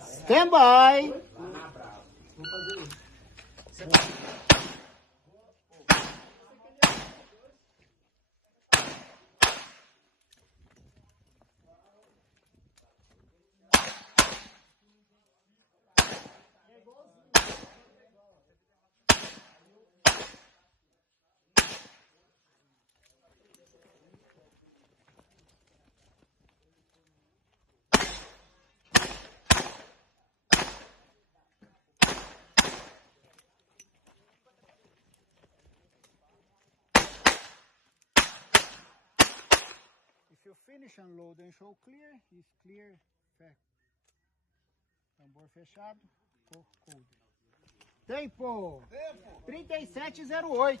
Stand by. If you finish unload and show clear, is clear. Tambor fechado. Tempo 37:08.